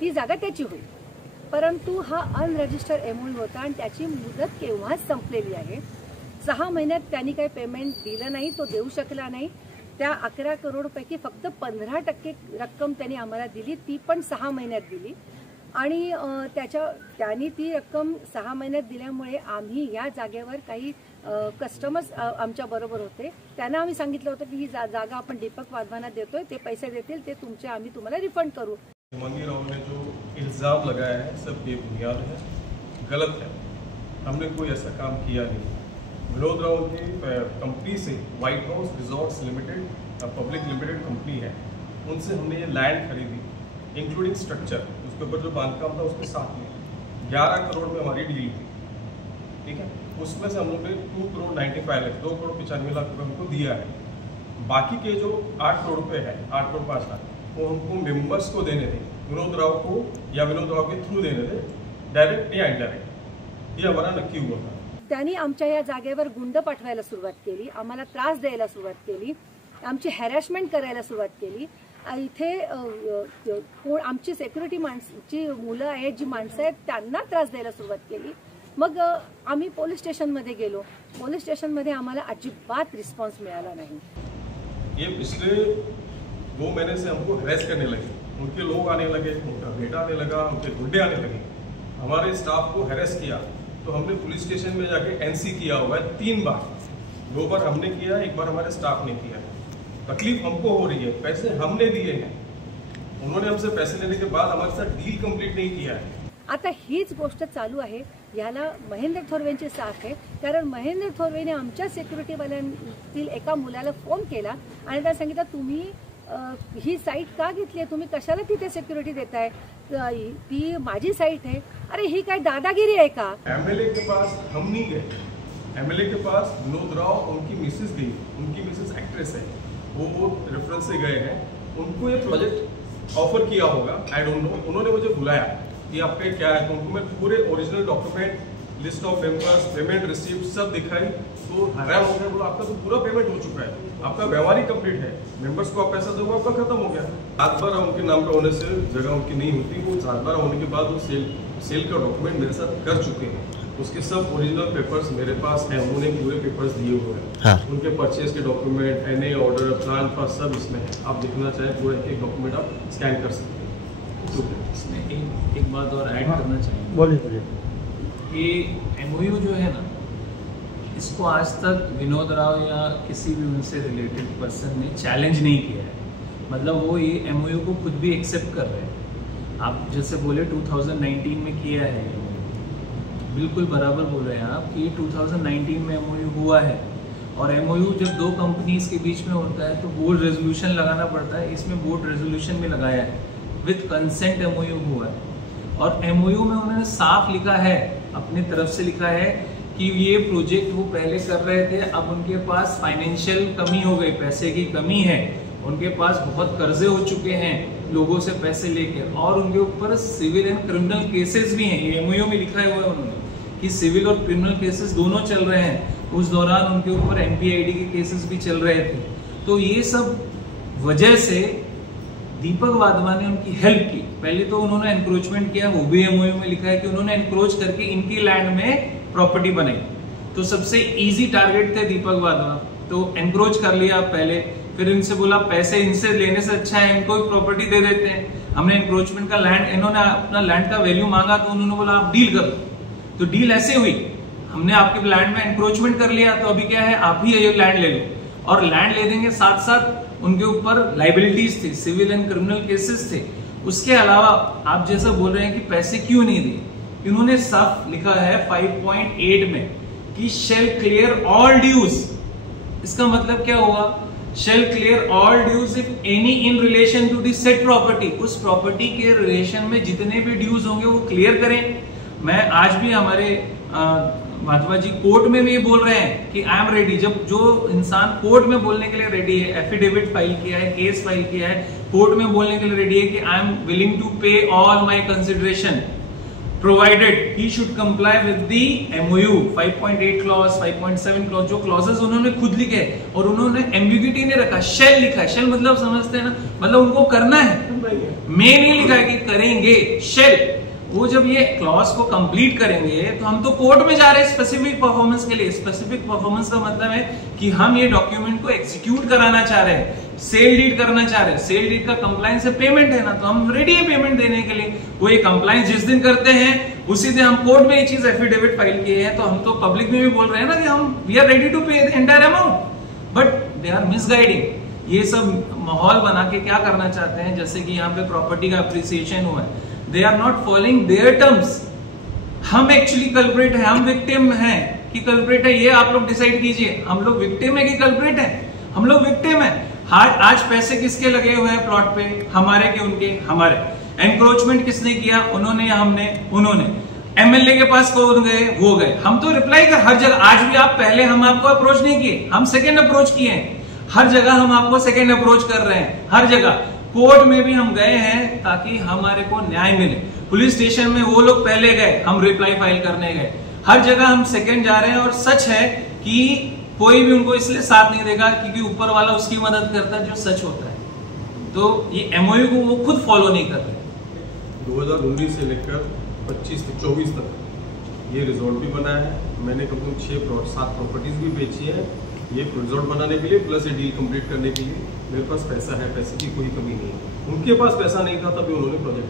ती जागा त्याची होईल. परंतु हा अनरजिस्टर्ड MOU होता आणि त्याची मुदत केव्हाच संपलेली आहे. 6 महिन्यात त्यांनी काही पेमेंट दिलं नाही, तो देऊ शकला नाही. त्या 11 करोडपैकी फक्त 15% रक्कम त्यांनी आम्हाला दिली, ती पण 6 महिन्यात दिली. आणि त्यांनी ती रक्कम 6 महिन्यात दिल्यामुळे आम्ही या जागेवर काही कस्टमर्स आमच्या बरोबर होते, त्यांना आम्ही सांगितलं होतं की ही जागा आपण दीपक वाधवांना देतोय, ते पैसे देतील, ते आम्ही तुम्हाला रिफंड करू. हेमंगी राव ने जो इल्ज़ाम लगाया है सब बेबुनियाद है, गलत है. हमने कोई ऐसा काम किया नहीं. विनोद राव की कंपनी से white house resorts limited public limited company है, उनसे हमने ये लैंड खरीदी इंक्लूडिंग स्ट्रक्चर, उसके ऊपर जो बांधकाम था उसके साथ में 11 करोड़ में हमारी डील थी. ठीक है, उसमें से हम लोग ने 2 करोड़ 95 लाख 2 करोड़ 95 लाख रुपये हमको दिया है. बाकी के जो 8 करोड़ रुपये है, 8 करोड़ 5 लाख, वो हमको मेंबर्स को देने थे, विनोद राव को या विनोद राव के थ्रू देने थे, डायरेक्ट या इनडायरेक्ट. ये हमारा नक्की हुआ था. त्यांनी आमच्या या जागेवर गुंड पाठवायला सुरुवात केली, आम्हाला त्रास द्यायला सुरुवात केली, आमची हॅरॅसमेंट करायला सुरुवात केली. इथे आमची सिक्युरिटी माणसाची मुलं आहेत, जी माणसं आहेत, त्यांना त्रास द्यायला सुरुवात केली. मग आम्ही पोलीस स्टेशनमध्ये गेलो. पोलीस स्टेशनमध्ये आम्हाला अजिबात रिस्पॉन्स मिळाला नाही. ये पिछले 2 महीने से हमको हरेस करने लगे, उनके लोग आने लगे, उनका बेटा आने लगा, उनके गुंडे आने लगे, हमारे स्टाफ को हरेस किया. तो हमने पुलिस स्टेशन में जाके NC किया हुआ है 3 बार. 2 बार हमने किया, 1 बार हमारे स्टाफ ने किया. तकलीफ हमको हो रही है, पैसे हमने दिए हैं, उन्होंने हमसे पैसे लेने के बाद हमारे साथ डील कंप्लीट नहीं किया है. आता हीच गोष्ट चालू आहे. याला महेंद्र थोरवेंची साथ आहे, कारण महेंद्र थोरवेने आमच्या सिक्युरिटीवाल्यांतील एका मुलाला फोन केला आणि त्याला सांगितलं, तुम्ही ही साईट का घेतली आहे, तुम्ही कशाला तिथे सिक्युरिटी देताय, ती माझी साईट है. अरे ही काय दादागिरी है का. MLA के पास हम नहीं गए, MLA के पास विनोद राव उनकी मिसेस गई, उनकी मिसेस एक्ट्रेस है, वो रेफरेंस से गए हैं, उनको ये प्रोजेक्ट ऑफर किया होगा, आई डोंट नो. उन्होंने मुझे बुलाया कि आपके क्या है, तो उनको मैं पूरे original document, list of members, payment receipt सब दिखाई. तो हैरान हो गया, बोला आपका तो पूरा पेमेंट हो चुका है, आपका व्यवहार ही कंप्लीट है, मेंबर्स को आप पैसा दोगे, आपका खत्म हो गया. 7 बार उनके नाम पे होने से जगह उनकी नहीं होती. वो 7 बार होने के बाद वो सेल का डॉक्यूमेंट मेरे साथ कर चुके हैं, उसके सब ओरिजिनल पेपर्स मेरे पास हैं, उन्होंने पूरे पेपर्स दिए हुए हैं. हाँ. उनके परचेज के document, NA order, plan pass सब इसमें है. आप देखना चाहें पूरा एक डॉक्यूमेंट आप स्कैन कर सकते हैं. इसमें एक बात और ऐड करना चाहिए. बोलिए. ये MOU जो है ना, इसको आज तक विनोद राव या किसी भी उनसे रिलेटेड पर्सन ने चैलेंज नहीं किया है. मतलब वो ये MOU को खुद भी एक्सेप्ट कर रहे हैं. आप जैसे बोले 2019 में किया है, बिल्कुल बराबर बोल रहे हैं आप कि 2019 में MOU हुआ है. और MOU जब 2 कंपनीज के बीच में होता है तो बोर्ड रेजोल्यूशन लगाना पड़ता है. इसमें बोर्ड रेजोल्यूशन में लगाया है, विथ कंसेंट MOU हुआ है. और MOU में उन्होंने साफ लिखा है, अपनी तरफ से लिखा है कि ये प्रोजेक्ट वो पहले कर रहे थे, अब उनके पास फाइनेंशियल कमी हो गई, पैसे की कमी है, उनके पास बहुत कर्जे हो चुके हैं लोगों से पैसे लेकर, और उनके ऊपर सिविल एंड क्रिमिनल केसेस भी हैं. ये MOU में लिखा हुआ है उन्होंने कि सिविल और क्रिमिनल केसेस दोनों चल रहे हैं. उस दौरान उनके ऊपर NPID के केसेस भी चल रहे थे. तो ये सब वजह से दीपक वाधवा ने उनकी हेल्प की. पहले तो उन्होंने एनक्रोचमेंट किया, वो भी MOU में लिखा है कि उन्होंने एनक्रोच करके इनकी लैंड में प्रॉपर्टी बनाई. तो सबसे इजी टारगेट थे दीपक वाधवा, तो एनक्रोच कर लिया पहले. फिर इनसे बोला पैसे इनसे लेने से अच्छा है इनको प्रॉपर्टी दे देते हैं. हमने एनक्रोचमेंट का लैंड, इन्होंने अपना लैंड का वैल्यू मांगा तो उन्होंने बोला आप डील करो. तो डील ऐसे हुई, हमने आपके लैंड में एनक्रोचमेंट कर लिया, तो अभी क्या है, आप ही ये लैंड ले लो. और लैंड ले देंगे, साथ साथ उनके ऊपर लाइबिलिटीज थी, सिविल एंड क्रिमिनल केसेस थे. उसके अलावा आप जैसा बोल रहे हैं कि पैसे क्यों नहीं दिए, इन्होंने साफ लिखा है 5.8 में कि शेल क्लियर ऑल ड्यूज. इसका मतलब क्या होगा, shall clear all dues if any in relation to the set property. उस प्रॉपर्टी के रिलेशन में जितने भी ड्यूज होंगे वो क्लियर करें. मैं आज भी हमारे वाधवा जी कोर्ट में भी ये बोल रहे हैं कि आई एम रेडी. जब जो इंसान कोर्ट में बोलने के लिए रेडी है, एफिडेविट फाइल किया है, केस फाइल किया है, कोर्ट में बोलने के लिए रेडी है कि आई एम विलिंग टू पे all my consideration, provided he should comply with the MOU 5.8 clause 5.7 clause, जो clauses उन्होंने खुद लिखे और उन्होंने ambiguity नहीं रखा, shall लिखा है। shall मतलब समझते हैं ना, मतलब उनको करना है, may नहीं लिखा है कि करेंगे, shall। वो जब ये क्लॉज को कंप्लीट करेंगे तो हम तो कोर्ट में जा रहे हैं स्पेसिफिक परफॉर्मेंस के लिए। स्पेसिफिक परफॉर्मेंस का मतलब है कि हम ये डॉक्यूमेंट को एग्जीक्यूट कराना चाह रहे हैं, सेल डीड करना चाह रहे हैं। सेल डीड का कंप्लायंस है पेमेंट है ना, तो हम रेडी है पेमेंट देने के लिए। वो ये कंप्लायंस जिस दिन करते हैं उसी दिन हम कोर्ट में ये चीज एफिडेविट फाइल किए हैं, तो हम तो पब्लिक में भी बोल रहे हैं ना कि हम we are ready to pay the entire amount, but they are misguiding. ये सब माहौल बना के क्या करना चाहते हैं, जैसे कि यहाँ पे प्रॉपर्टी का अप्रिसिएशन हुआ है, they are not following their terms. हम एक्चुअली कल्प्रेट है, हम विक्टिम हैं कि कल्प्रेट है, ये आप लोग डिसाइड कीजिए। हम लोग विक्टिम है कि कल्प्रेट है? हम लोग विक्टिम है। आज पैसे किसके लगे हुए हैं प्लॉट पे, हमारे के उनके? हमारे। एनक्रोचमेंट किसने किया, उन्होंने या हमने? उन्होंने। एमएलए के पास कौन गए, वो गए। हम तो रिप्लाई कर हर जगह, आज भी आप पहले हम आपको अप्रोच नहीं किए, हम सेकेंड अप्रोच किए हैं। हर जगह हम आपको सेकेंड अप्रोच कर रहे हैं, हर जगह। कोर्ट में भी हम गए हैं ताकि हमारे को न्याय मिले। पुलिस स्टेशन में वो लोग पहले गए, हम रिप्लाई फाइल करने गए। हर जगह हम सेकेंड जा रहे हैं। और सच है कि कोई भी उनको इसलिए साथ नहीं देगा क्योंकि ऊपर वाला उसकी मदद करता है, जो सच होता है। तो ये एमओयू को वो खुद फॉलो नहीं कर रहे। 2019 से लेकर 25 से 24 तक ये रिजॉर्ट भी बना है। मैंने कम से कम 7 प्रॉपर्टीज भी बेची है ये रिजॉर्ट बनाने के लिए, प्लस ये डील कंप्लीट करने के लिए। मेरे पास पैसा है, पैसे की कोई कमी नहीं है। उनके पास पैसा नहीं था तभी उन्होंने प्रोजेक्ट